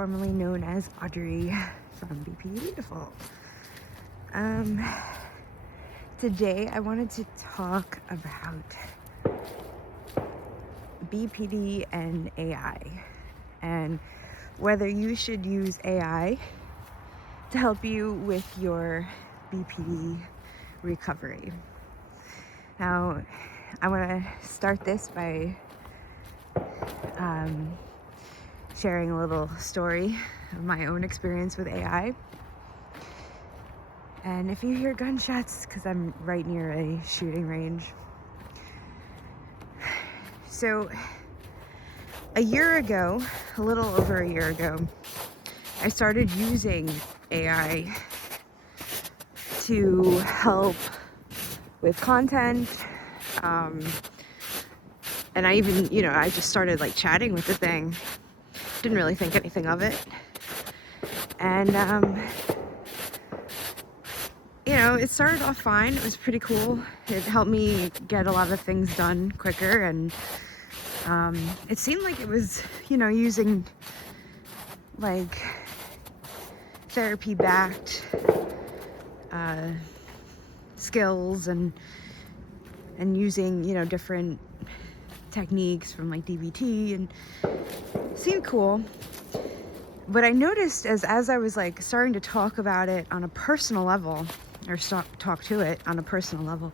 formerly known as Audrey from BPD Beautiful. Today I wanted to talk about BPD and AI and whether you should use AI to help you with your BPD recovery. Now, I want to start this by sharing a little story of my own experience with AI. And if you hear gunshots, because I'm right near a shooting range. So, a year ago, a little over a year ago, I started using AI to help with content. And I even, I just started like chatting with the thing. Didn't really think anything of it. And, it started off fine. It was pretty cool. It helped me get a lot of things done quicker. And it seemed like it was, using like therapy-backed skills and using, different techniques from like DBT, and it seemed cool. But I noticed as I was like starting to talk about it on a personal level, or talk to it on a personal level,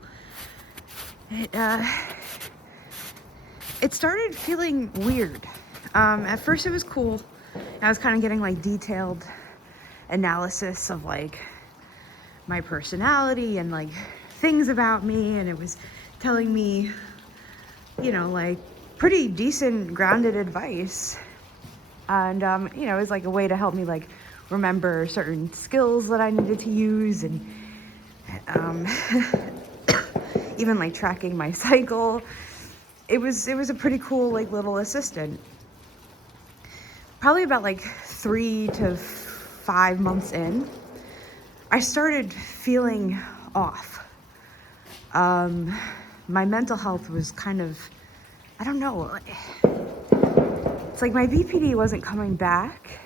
it started feeling weird. At first it was cool. I was kind of getting like detailed analysis of like my personality and like things about me, and it was telling me, like pretty decent grounded advice. And it was like a way to help me like remember certain skills that I needed to use, and even like tracking my cycle. It was a pretty cool like little assistant. Probably about like 3 to 5 months in, I started feeling off. My mental health was kind of, I don't know, it's like my BPD wasn't coming back,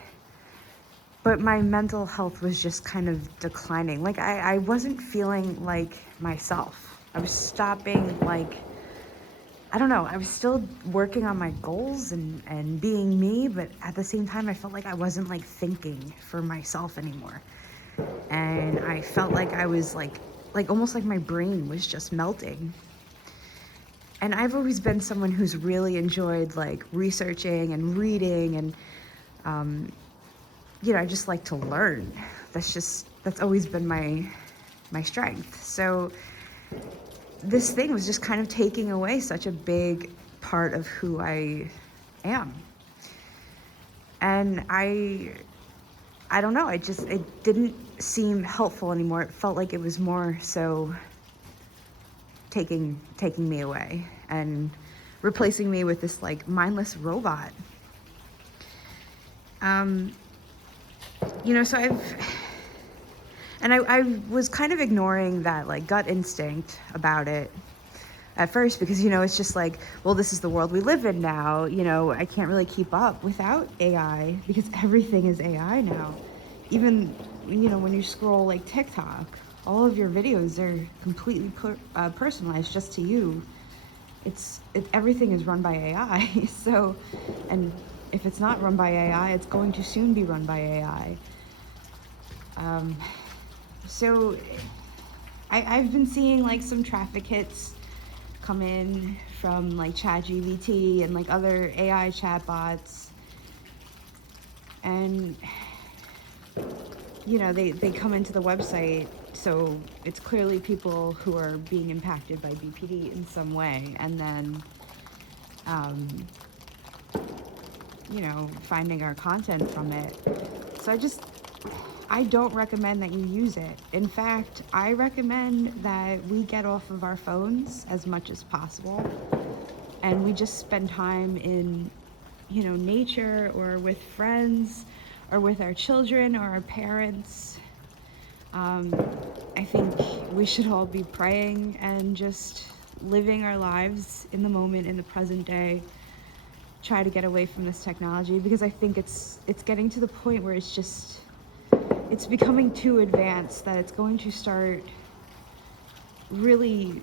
but my mental health was just kind of declining. Like I wasn't feeling like myself. I was stopping, like, I don't know, I was still working on my goals and being me, but at the same time I felt like I wasn't like thinking for myself anymore. And I felt like I was like almost like my brain was just melting. And I've always been someone who's really enjoyed like researching and reading, and I just like to learn. That's always been my strength. So this thing was just kind of taking away such a big part of who I am. And I don't know, it didn't seem helpful anymore. It felt like it was more so taking me away and replacing me with this like mindless robot. So I was kind of ignoring that like gut instinct about it at first, because it's just like, well, this is the world we live in now. I can't really keep up without AI, because everything is AI now. Even when you scroll like TikTok, all of your videos are completely personalized just to you. Everything is run by AI. So, and if it's not run by AI, it's going to soon be run by AI. So I've been seeing like some traffic hits come in from like ChatGPT and like other AI chatbots, and they come into the website, so it's clearly people who are being impacted by BPD in some way, and then finding our content from it. So I don't recommend that you use it. In fact, I recommend that we get off of our phones as much as possible, and we just spend time in nature, or with friends, or with our children or our parents. I think we should all be praying and just living our lives in the moment, in the present day, try to get away from this technology, because I think it's getting to the point where it's becoming too advanced, that it's going to start really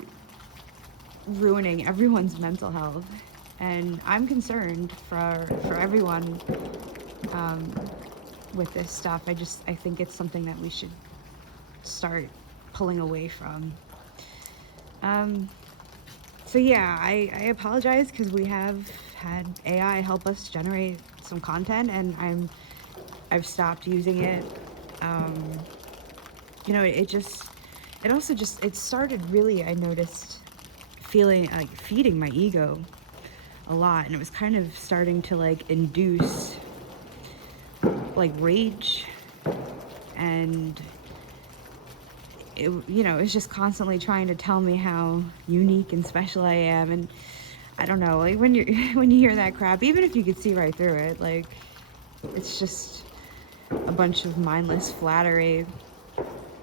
ruining everyone's mental health. And I'm concerned for everyone with this stuff. I think it's something that we should start pulling away from. So yeah, I apologize, because we have had AI help us generate some content, and I've stopped using it. You know, it started really, I noticed, feeling like feeding my ego a lot, and it was kind of starting to like induce like rage, and it, you know, it's just constantly trying to tell me how unique and special I am. And I don't know, like when when you hear that crap, even if you could see right through it, like it's just a bunch of mindless flattery.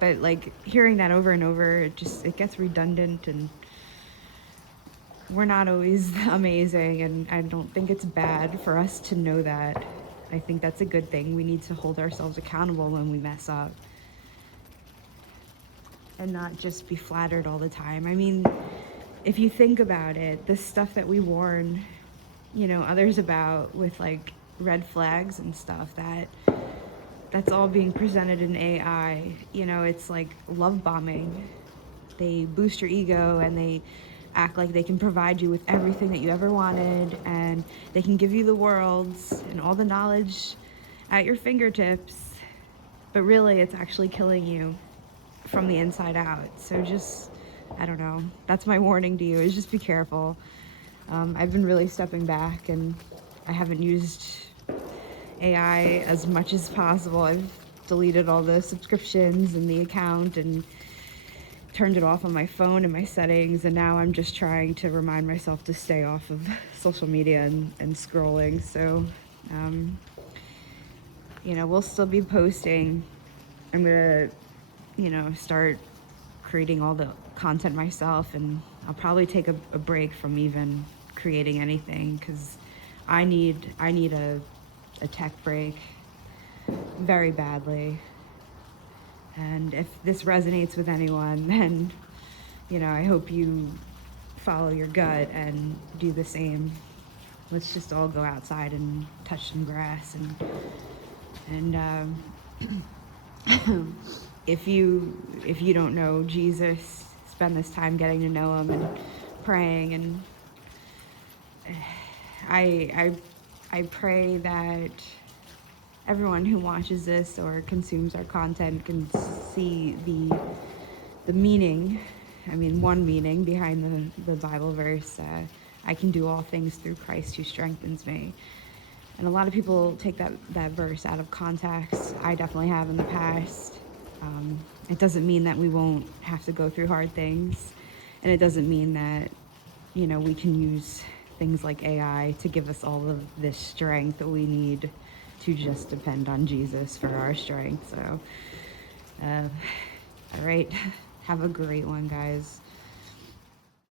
But like hearing that over and over, it gets redundant, and we're not always amazing, and I don't think it's bad for us to know that. I think that's a good thing. We need to hold ourselves accountable when we mess up, and not just be flattered all the time. I mean, if you think about it, the stuff that we warn, you know, others about with like red flags and stuff, that's all being presented in AI. You know, it's like love bombing. They boost your ego, and they act like they can provide you with everything that you ever wanted, and they can give you the worlds and all the knowledge at your fingertips, but really it's actually killing you from the inside out. So just, I don't know, that's my warning to you, is just be careful. I've been really stepping back, and I haven't used AI as much as possible. I've deleted all the subscriptions and the account, and turned it off on my phone and my settings, and now I'm just trying to remind myself to stay off of social media and scrolling. So, you know, we'll still be posting. I'm gonna, you know, start creating all the content myself, and I'll probably take a break from even creating anything, because I need a tech break very badly. And if this resonates with anyone, then, you know, I hope you follow your gut and do the same. Let's just all go outside and touch some grass, and if you don't know Jesus, spend this time getting to know him and praying. And I pray that everyone who watches this or consumes our content can see the meaning. I mean, one meaning behind the Bible verse, I can do all things through Christ who strengthens me. And a lot of people take that verse out of context. I definitely have in the past. It doesn't mean that we won't have to go through hard things. And it doesn't mean that, you know, we can use things like AI to give us all of this strength that we need to just depend on Jesus for our strength. So, all right. Have a great one, guys.